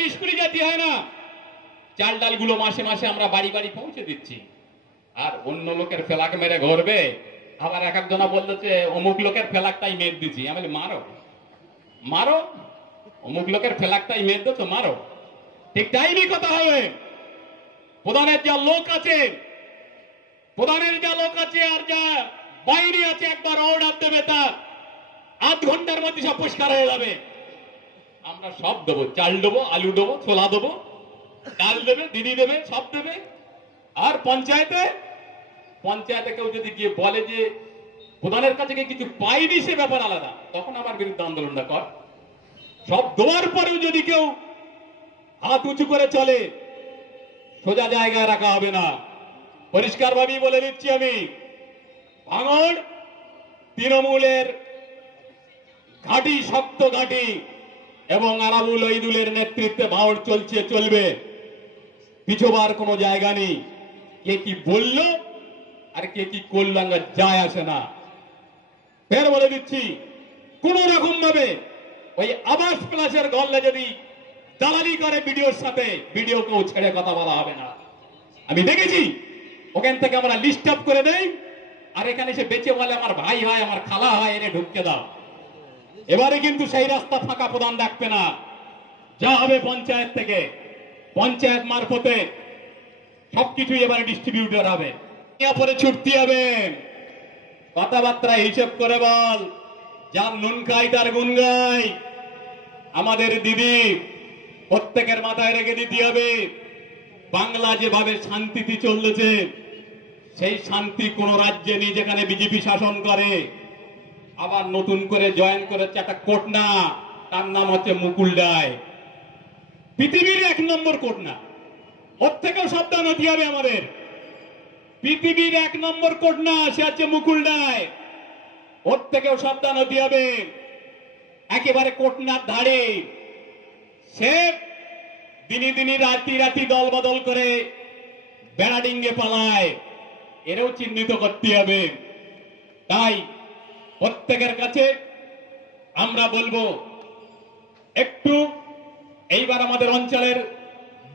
ছেলেদের স্কুলে যেতে হয় না, চাল ডালগুলো মাসে মাসে আমরা বাড়ি বাড়ি পৌঁছে দিচ্ছি। আর অন্য লোকের ফেলাক মেরে ঘরবে, আবার এক একজনা বলতেছে অমুক লোকের ফেলাকটাই মেরে দিচ্ছি। আমি বলি মারো মারো, অমুক লোকের ফেলাকটাই মেরে দিচ্ছ, মারো। ঠিক টাইমই কথা হবে। প্রধানের যা লোক আছে, প্রধানের যা লোক আছে আর যা বাইরে আছে, একবার অর্ডার দেবে তার 8 ঘন্টার মধ্যে সব পরিষ্কার হয়ে যাবে। আমরা সব দেবো, চাল দেবো, আলু দেবো, ছোলা দেবো, ডাল দেবে, দিদি দেবে, সব দেবে। আর পঞ্চায়েতে কেউ যদি গিয়ে বলে যে প্রধানের কাছে কিছু পাইনি, সে ব্যাপার আলাদা, তখন আমার বিরুদ্ধে আন্দোলনটা কর। সব দেওয়ার পরেও যদি কেউ হাত উঁচু করে চলে, সোজা জায়গায় রাখা হবে না। পরিষ্কার ভাবেই বলে দিচ্ছি আমি, ভাঙড় তৃণমূলের ঘাঁটি, শক্ত ঘাঁটি, এবং আরাবুল ঈদুলের নেতৃত্বে ভাঙড় চলছে, চলবে। পিছোবার কোনো জায়গা নেই। কে কি বলল আর কে কি করল আমরা যায় আসে না। ফের বলে দিচ্ছি, কোন রকম ভাবে ওই আবাস প্লাসের গল্লে যদি দালালি করে ভিডিওর সাথে, ভিডিওকেও ছেড়ে কথা বলা হবে না। আমি দেখেছি ওখান থেকে আমরা লিস্ট আপ করে দেই, আর এখানে সে বেঁচে বলে আমার ভাই হয়, আমার খালা হয়, এনে ঢুকতে দাও। এবারে কিন্তু সেই রাস্তা ফাঁকা প্রদান রাখবে না। যা হবে পঞ্চায়েত থেকে, পঞ্চায়েত মারফতে সবকিছুই এবারে ডিস্ট্রিবিউটর হবে। পরে ছুটতে হবে, কথাবার্তা হিসেব করে বল। যার নুন খাই তার গুণ গাই। আমাদের দিদি প্রত্যেকের মাথায় রেখে দিতে হবে, বাংলা যেভাবে শান্তিতে চলছে, সেই শান্তি কোন রাজ্যে নেই যেখানে বিজেপি শাসন করে। আবার নতুন করে জয়েন করেছে একটা কোটনা, তার নাম হচ্ছে মুকুল রায়। পৃথিবীর 1 নম্বর কোটনা, ওর থেকেও সাবধান হতে হবে আমাদের। পৃথিবীর 1 নম্বর কোটনা, সে হচ্ছে মুকুল রায়, ওর থেকেও সাবধান হতে হবে। একেবারে কোটনার ধারে সে দিনে দিনে রাতি রাতি দল বদল করে বেড়াডিঙ্গে পালায়, এরও চিহ্নিত করতে হবে। তাই প্রত্যেকের কাছে আমরা বলবো, একটু এইবার আমাদের অঞ্চলের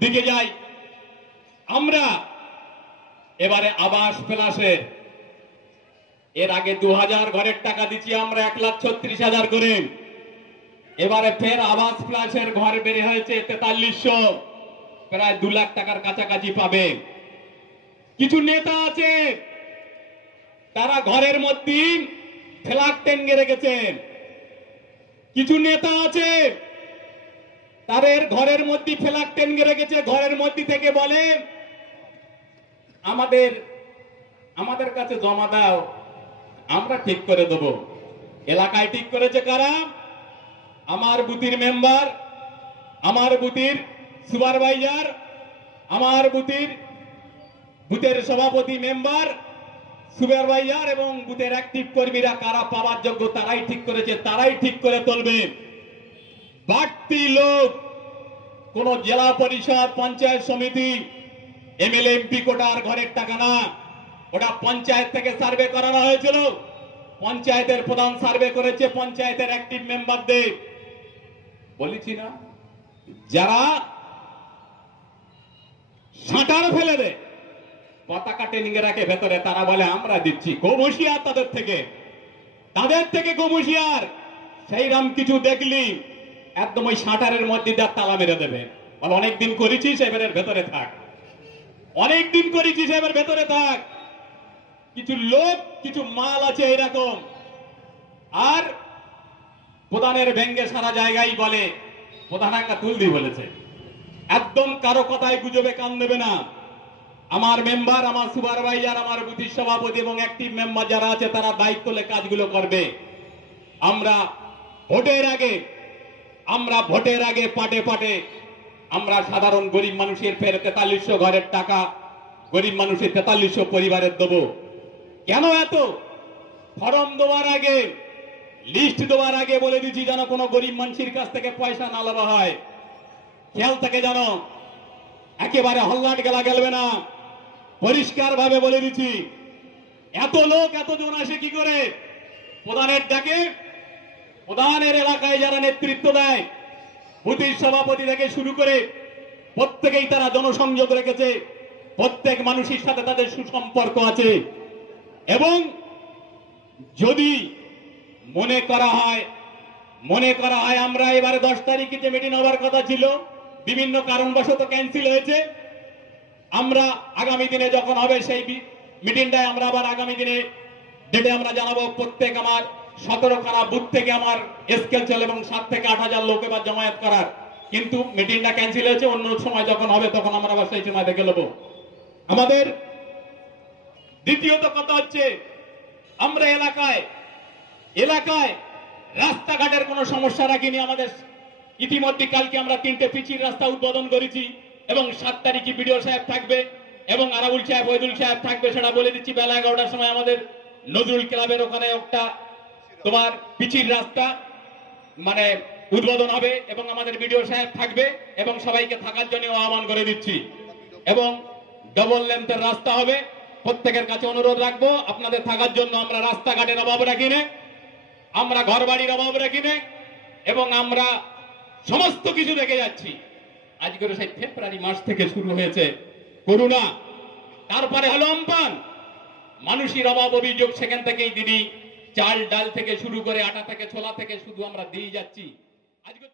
দিকে যাই। আমরা এবারে আবাস প্লাসের, এর আগে 2000 ঘরের টাকা দিচ্ছি আমরা 1,36,000 করে। এবারে ফের আবাস প্লাসের ঘর বেড়ে হয়েছে 4300, প্রায় 2 লাখ টাকার কাছাকাছি পাবে। কিছু নেতা আছে তারা ঘরের মধ্যে ফ্ল্যাগ টেঙ্গে রেখেছেন। কিছু নেতা আছে তাদের ঘরের মধ্যে ফ্ল্যাগ টেঙ্গে রেখেছে, ঘরের মধ্যে থেকে বলে আমাদের কাছে জমা দাও, আমরা ঠিক করে দেব। এলাকায় ঠিক করেছে কারা? আমার বুথের মেম্বার, আমার বুথের সুপারভাইজার, আমার বুথের সভাপতি, মেম্বার, সুপারভাইজার এবং বুথের অ্যাক্টিভ কর্মীরা কারা পাওয়ার যোগ্য তারাই ঠিক করেছে, তারাই ঠিক করে তুলবে। বাড়তি লোক কোন জেলা পরিষদ, পঞ্চায়েত সমিতি, এমএলএ এমপি কোটার ঘরের টাকা না, ওটা পঞ্চায়েত থেকে সার্ভে করানো হয়েছিল। পঞ্চায়েতের প্রধান সার্ভে করেছে, পঞ্চায়েতের অ্যাক্টিভ মেম্বারদের বলেছি না, যারা সাঁটার ফেলে দেয়, পতাকা টেনিং রাখে ভেতরে, তারা বলে আমরা দিচ্ছি। খুব হুঁশিয়ার তাদের থেকে খুব হুঁশিয়ার। সেই রাম কিছু দেখলি একদম ওই সাঁটারের মধ্যে তালা মেরে দেবে, বলে অনেকদিন করেছিস, এবারের ভেতরে থাক, অনেকদিন করেছিস, এবার ভেতরে থাক। কিছু লোক, কিছু মাল আছে এরকম। আর প্রধানের ভেঙ্গে সারা জায়গায় বলে প্রধান একটা তুলদি বলেছে। একদম কারো কথায় গুজবে কান দেবে না। আমার মেম্বার, আমার সুপারভাইজার, আমার বুথের সভাপতি এবং অ্যাক্টিভ মেম্বার যারা আছে তারা দায়িত্ব নিয়ে কাজগুলো করবে। আমরা ভোটের আগে পাটে পাটে আমরা সাধারণ গরিব মানুষের ফের 4300 ঘরের টাকা গরিব মানুষের 4300 পরিবারের দেবো। কেন এত? ফর্ম দেওয়ার আগে, লিস্ট দেওয়ার আগে বলে দিচ্ছি যেন কোনো গরিব মানুষের কাছ থেকে পয়সা না নেওয়া হয়। খেয়াল থাকে যেন, একেবারে হল্লাট গেলা গেলবে না। পরিষ্কার ভাবে বলে দিচ্ছি, এত লোক এতজন আসে কি করে? প্রধানের ডাকে, প্রধানের এলাকায় যারা নেতৃত্ব দেয় বুথের সভাপতি থেকে শুরু করে প্রত্যেকেই তারা জনসংযোগ রেখেছে, প্রত্যেক মানুষের সাথে তাদের সুসম্পর্ক আছে। এবং যদি মনে করা হয় আমরা এবারে 10 তারিখে যে মিটিং হওয়ার কথা ছিল বিভিন্ন কারণবশত ক্যান্সেল হয়েছে, আমরা আগামী দিনে যখন হবে সেই মিটিংটায় আমরা আবার আগামী দিনে ডেটে আমরা জানাবো। প্রত্যেক আমার 17খানা বুথ থেকে আমার স্কেল চল এবং 7 থেকে 8,000 লোক এবার জমায়েত করার, কিন্তু মিটিংটা ক্যান্সেল হয়েছে। অন্য সময় যখন হবে তখন আমরা আবার সেই সময় দেখে নেব। আমাদের দ্বিতীয়ত কথা হচ্ছে, আমরা এলাকায় রাস্তাঘাটের কোনো সমস্যা রাখিনি। আমাদের ইতিমধ্যে কালকে আমরা 3টে পিচির রাস্তা উদ্বোধন করেছি এবং 7 তারিখে বিডিও সাহেব থাকবে এবং আরাবুল সাহেব, ওয়াইদুল সাহেব থাকবে, সেটা বলে দিচ্ছি। বেলা 11টার সময় আমাদের নজরুল ক্লাবের ওখানে একটা তোমার পিচির রাস্তা মানে উদ্বোধন হবে এবং আমাদের বিডিও সাহেব থাকবে এবং সবাইকে থাকার জন্য আহ্বান করে দিচ্ছি। এবং ডবল লেন্থের রাস্তা হবে। প্রত্যেকের কাছে অনুরোধ রাখবো আপনাদের থাকার জন্য। আমরা রাস্তাঘাটের অভাব রাখি না, আমরা ঘর বাড়ির অভাব রাখি না এবং আমরা সমস্ত কিছু দেখে যাচ্ছি। আজকের সেই ফেব্রুয়ারি মাস থেকে শুরু হয়েছে করোনা, তারপরে হলো আমপান, মানুষের অভাব অভিযোগ, সেখান থেকেই দিদি চাল ডাল থেকে শুরু করে আটা থেকে ছোলা থেকে শুধু আমরা দিয়ে যাচ্ছি। আজকে